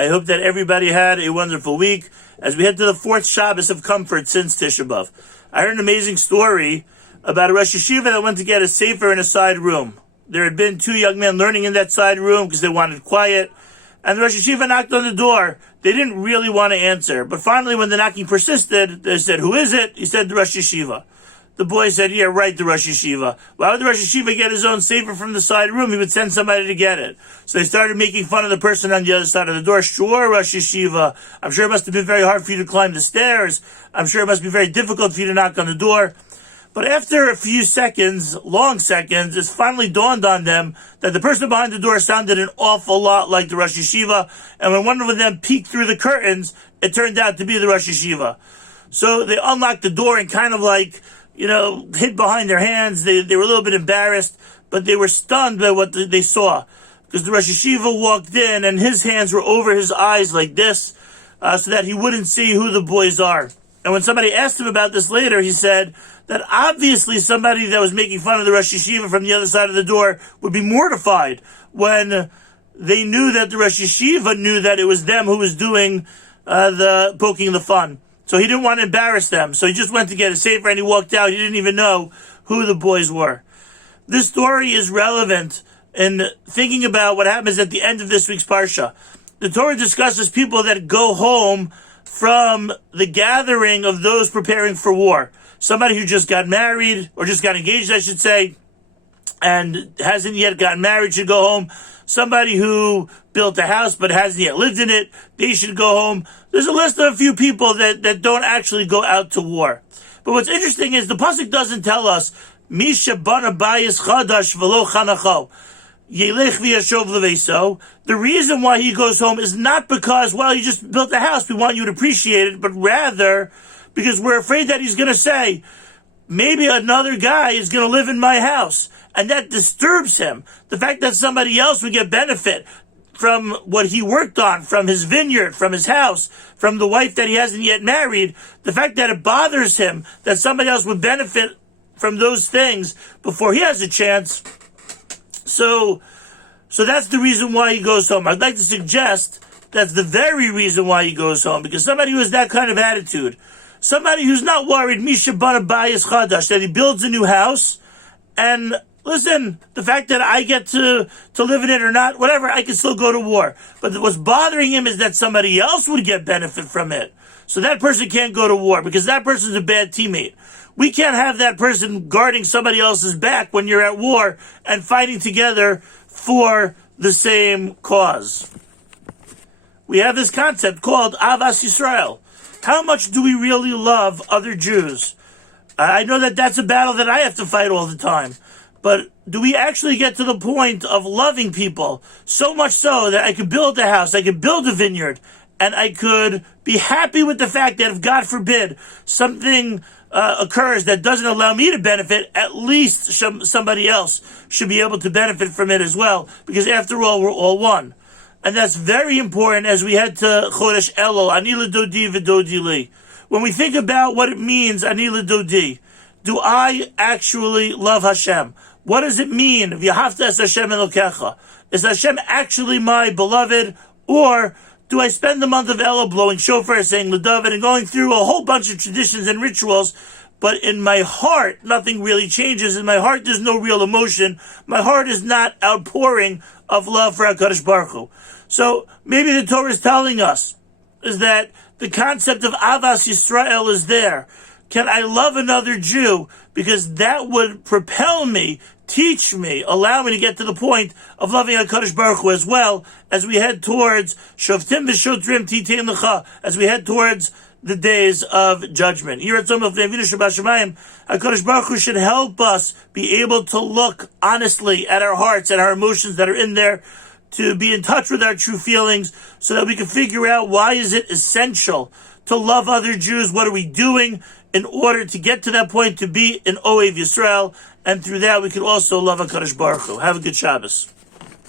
I hope that everybody had a wonderful week as we head to the fourth Shabbos of comfort since Tisha B'Av. I heard an amazing story about a Rosh Yeshiva that went to get a sefer in a side room. There had been two young men learning in that side room because they wanted quiet, and the Rosh Yeshiva knocked on the door. They didn't really want to answer, but finally when the knocking persisted, they said, "Who is it?" He said, "The Rosh Yeshiva." The boy said, "Yeah, right, the Rosh Yeshiva. Why would the Rosh Yeshiva get his own sefer from the side room? He would send somebody to get it." So they started making fun of the person on the other side of the door. "Sure, Rosh Yeshiva. I'm sure it must have been very hard for you to climb the stairs. I'm sure it must be very difficult for you to knock on the door." But after a few seconds, long seconds, it finally dawned on them that the person behind the door sounded an awful lot like the Rosh Yeshiva. And when one of them peeked through the curtains, it turned out to be the Rosh Yeshiva. So they unlocked the door and kind of hid behind their hands. They were a little bit embarrassed, but they were stunned by what they saw. Because the Rosh Yeshiva walked in and his hands were over his eyes like this, so that he wouldn't see who the boys are. And when somebody asked him about this later, he said that obviously somebody that was making fun of the Rosh Yeshiva from the other side of the door would be mortified when they knew that the Rosh Yeshiva knew that it was them who was doing the poking the fun. So he didn't want to embarrass them. So he just went to get a sefer and he walked out. He didn't even know who the boys were. This story is relevant in thinking about what happens at the end of this week's Parsha. The Torah discusses people that go home from the gathering of those preparing for war. Somebody who just got married, or just got engaged, I should say, and hasn't yet gotten married should go home. Somebody who built a house but hasn't yet lived in it, they should go home. There's a list of a few people that don't actually go out to war. But what's interesting is the pasuk doesn't tell us, Misha bana bayis chadash v'lo chanacho, yelech v'yashov leveso. The reason why he goes home is not because, well, you just built a house, we want you to appreciate it, but rather because we're afraid that he's going to say, maybe another guy is going to live in my house. And that disturbs him. The fact that somebody else would get benefit from what he worked on, from his vineyard, from his house, from the wife that he hasn't yet married, the fact that it bothers him that somebody else would benefit from those things before he has a chance. So that's the reason why he goes home. I'd like to suggest that's the very reason why he goes home, because somebody who has that kind of attitude, somebody who's not worried, Misha bana bayis chadash, that he builds a new house, and listen, the fact that I get to live in it or not, whatever, I can still go to war. But what's bothering him is that somebody else would get benefit from it. So that person can't go to war because that person's a bad teammate. We can't have that person guarding somebody else's back when you're at war and fighting together for the same cause. We have this concept called Avas Yisrael. How much do we really love other Jews? I know that that's a battle that I have to fight all the time. But do we actually get to the point of loving people so much so that I could build a house, I could build a vineyard, and I could be happy with the fact that if, God forbid, something occurs that doesn't allow me to benefit, at least somebody else should be able to benefit from it as well, because after all, we're all one. And that's very important as we head to Chodesh Elul, Ani l'dodi v'dodi li. When we think about what it means, Ani l'dodi, do I actually love Hashem? What does it mean? V'yahavta es Hashem Elokecha. Is Hashem actually my beloved? Or do I spend the month of Elul blowing shofar, saying L'David, and going through a whole bunch of traditions and rituals, but in my heart, nothing really changes. In my heart, there's no real emotion. My heart is not outpouring of love for HaKadosh Baruch Hu. So maybe the Torah is telling us is that the concept of Avas Yisrael is there. Can I love another Jew? Because that would propel me, teach me, allow me to get to the point of loving HaKadosh Baruch Hu as well as we head towards Shoftim v'shotrim titein lecha, as we head towards the days of judgment. HaKadosh Baruch Hu should help us be able to look honestly at our hearts and our emotions that are in there, to be in touch with our true feelings so that we can figure out why is it essential to love other Jews. What are we doing in order to get to that point, to be an Ohev Yisrael, and through that we can also love HaKadosh Baruch Hu. Have a good Shabbos.